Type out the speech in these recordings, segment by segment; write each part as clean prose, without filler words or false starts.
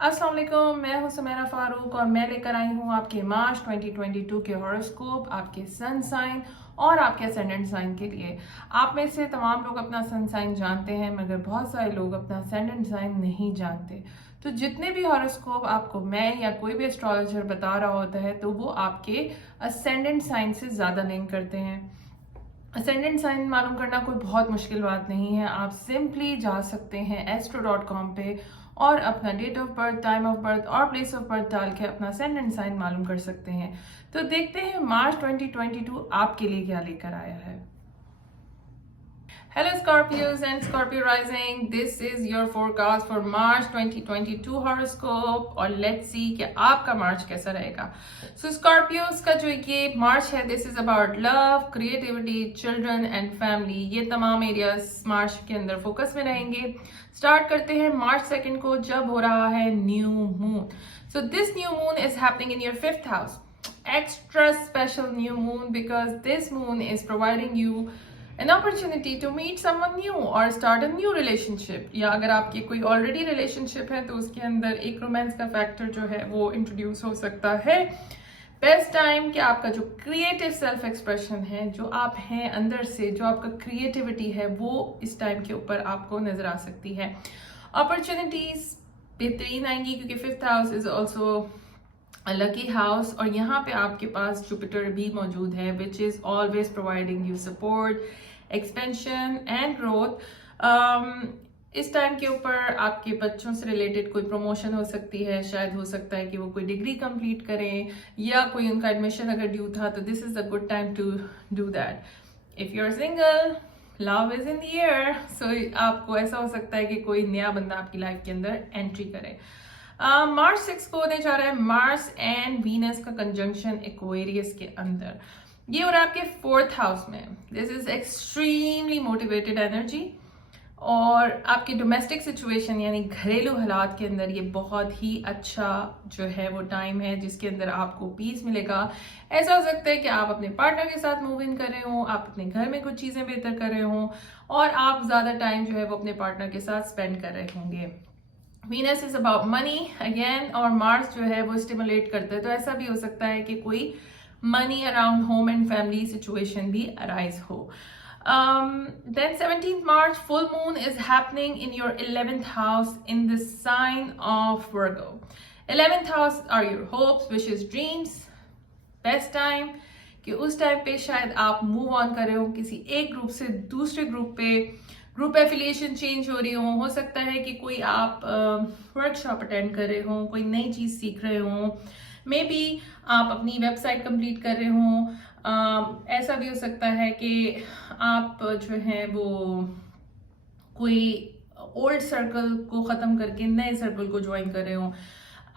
अस्सलाम वालेकुम, मैं हूं सुमेरा फारूक और मैं लेकर आई हूं आपके मार्च 2022 के हॉरोस्कोप, आपके सन साइन और आपके असेंडेंट साइन के लिए। आप में से तमाम लोग अपना सन साइन जानते हैं, मगर बहुत सारे लोग अपना असेंडेंट साइन नहीं जानते। तो जितने भी हॉरोस्कोप आपको मैं या कोई भी एस्ट्रोलॉजर बता रहा होता है, तो वो आपके असेंडेंट साइन से ज़्यादा लिंक करते हैं। असेंडेंट साइन मालूम करना कोई बहुत मुश्किल बात नहीं है। आप सिंपली जा सकते हैं astro.com पे और अपना date of birth, time of birth और प्लेस ऑफ बर्थ डाल के अपना असेंडेंट साइन मालूम कर सकते हैं। तो देखते हैं मार्च 2022 आपके लिए क्या लेकर आया है। Hello Scorpios and Scorpio Rising, this is your forecast for March 2022 horoscope और let's see कि आपका मार्च कैसा रहेगा। So Scorpios का जो ये मार्च है, this is about love, creativity, children and family। ये तमाम एरियाज मार्च के अंदर फोकस में रहेंगे। स्टार्ट करते हैं मार्च 2 को, जब हो रहा है new moon. So this new moon is happening in your 5th house. Extra special new moon because this moon is providing you an opportunity to meet someone new or start a new relationship। या अगर आपकी कोई already relationship है तो उसके अंदर एक romance का फैक्टर जो है वो इंट्रोड्यूस हो सकता है। बेस्ट टाइम कि आपका जो क्रिएटिव सेल्फ एक्सप्रेशन है, जो आप हैं अंदर से, जो आपका क्रिएटिविटी है, वो इस टाइम के ऊपर आपको नजर आ सकती है। अपॉर्चुनिटीज बेहतरीन आएंगी क्योंकि 5th house is also lucky house और यहाँ पे आपके पास जुपिटर भी मौजूद है, which is always providing you support, expansion and growth. इस टाइम के ऊपर आपके बच्चों से रिलेटेड कोई प्रमोशन हो सकती है। शायद हो सकता है कि वो कोई डिग्री कंप्लीट करें या कोई उनका एडमिशन अगर ड्यू था, तो this is a good time to do that. If you are single, love is in the air, so आपको ऐसा हो सकता है कि कोई नया बंदा आपकी लाइफ के अंदर एंट्री करे। मार्च 6 को होने जा रहा है मार्स एंड वीनस का कंजंक्शन एक्वेरियस के अंदर। ये हो रहा है आपके 4th हाउस में। This is extremely motivated energy और आपकी डोमेस्टिक सिचुएशन यानी घरेलू हालात के अंदर ये बहुत ही अच्छा जो है वो टाइम है जिसके अंदर आपको पीस मिलेगा। ऐसा हो सकता है कि आप अपने पार्टनर के साथ मूव इन कर रहे हो, आप अपने घर में कुछ चीजें बेहतर कर रहे हो और आप ज्यादा टाइम जो है वो अपने पार्टनर के साथ स्पेंड कर रहे होंगे। Venus is about money again और मार्स जो है वो स्टिमुलेट करता है, तो ऐसा भी हो सकता है कि कोई money around home and family situation भी अराइज हो। Then 17th March, full moon is happening in your 11th house in the sign of Virgo. 11th house are your hopes, wishes, dreams. Best time कि उस time पे शायद आप move on कर रहे हो किसी एक ग्रुप से दूसरे ग्रुप पे, ग्रुप एफिलिएशन चेंज हो रही हो सकता है कि कोई आप वर्कशॉप अटेंड कर रहे हो, कोई नई चीज सीख रहे हो, मे बी आप अपनी वेबसाइट कंप्लीट कर रहे हो। ऐसा भी हो सकता है कि आप जो है वो कोई ओल्ड सर्कल को ख़त्म करके नए सर्कल को ज्वाइन कर रहे हो।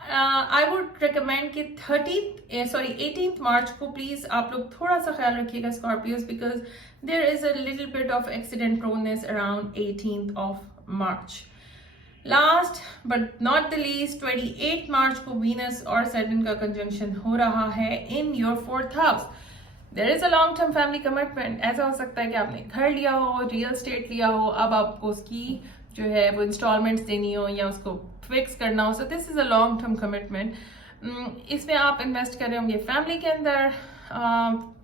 आई वुड रिकमेंड कि 18th मार्च को प्लीज आप लोग थोड़ा सा ख्याल रखिएगा Scorpios, because there is a little bit of accident proneness around 18th of March. Last but not the least, 28 March को वीनस और सैटर्न का कंजंक्शन हो रहा है in your 4th house. There is a long term family commitment. ऐसा हो सकता है कि आपने घर लिया हो, रियल स्टेट लिया हो, अब आपको उसकी जो है वो इंस्टॉलमेंट्स देनी हो या उसको फिक्स करना हो। So this is a long term commitment. इसमें आप इन्वेस्ट कर रहे होंगे फैमिली के अंदर।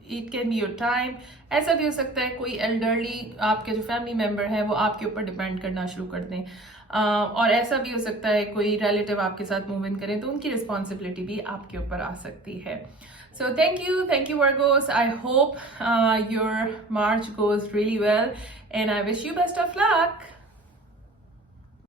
It can be your time. ऐसा भी हो सकता है कोई एल्डरली आपके जो फैमिली मेंबर है वो आपके ऊपर डिपेंड करना शुरू कर दें। और ऐसा भी हो सकता है कोई रिलेटिव आपके साथ मूव इन करें तो उनकी रिस्पॉन्सिबिलिटी भी आपके ऊपर आ सकती है। So thank you Virgos. I hope your March goes really well and I wish you best of luck.